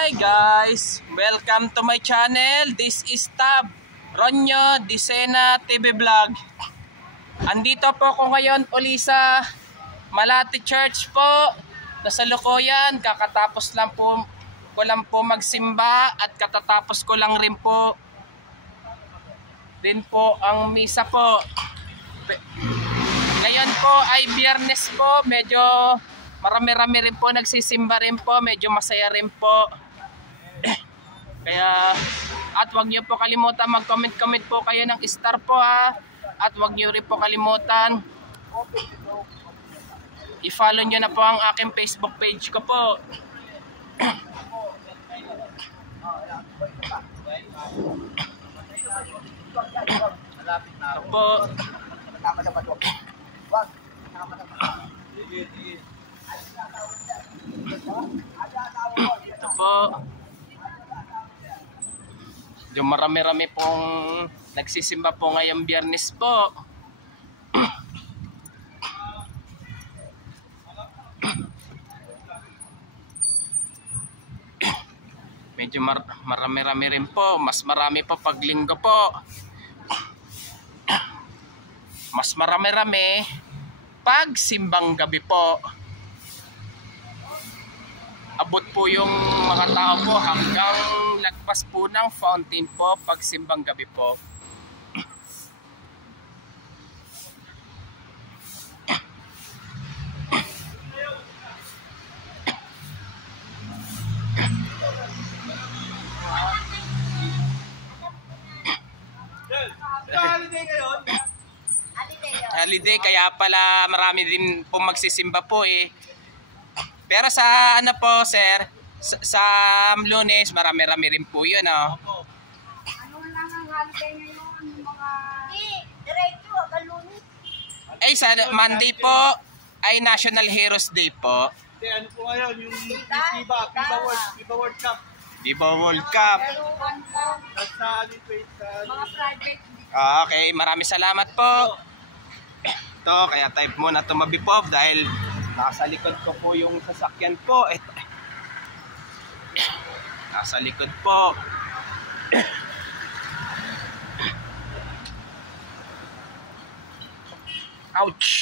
Hi guys! Welcome to my channel. This is Tab Ronyo Disena TV Vlog. Andito po ako ngayon uli sa Malati Church po. Nasalukuyan, kakatapos lang po magsimba at katatapos ko lang rin po ang misa po. Ngayon po ay Biyernes po, medyo marami-rami rin po nagsisimba rin po, medyo masaya rin po. Kaya at wag niyo po kalimutan mag-comment po kayo ng star po ha. At wag niyo rin po kalimutan i-follow niyo na po ang aking Facebook page ko po. Ito po. Ito po. Yung marami-rami pong nagsisimba po ngayong Biyernes po. Medyo marami-rami rin po. Mas marami pa pag linggo po. Mas marami-rami pag simbang gabi po. Abot po yung mga tao po hanggang lagpas po ng fountain po pag simbang gabi po. Holiday, kaya pala marami din po magsisimba po eh. Pero sa ano po sir, sa Lunes marami-rami rin po yun oh. Ano lang ang holiday ngayon? Yung mga... diretso, Lunes. Ay sa Monday po ay National Heroes Day po. Ano po ngayon yung FIBA World Cup. FIBA World Cup. Mga private. Okay, maraming salamat po. Ito, kaya type muna tumabi po dahil nasa likod ko po yung sasakyan po. Ito. Nasa likod po. Ouch!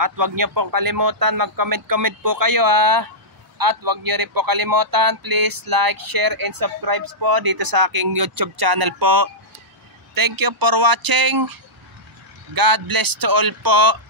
At wag niyo pong kalimutan mag-comment po kayo ha. At wag niyo rin po kalimutan, please like, share, and subscribe po dito sa aking YouTube channel po. Thank you for watching. God bless to all po.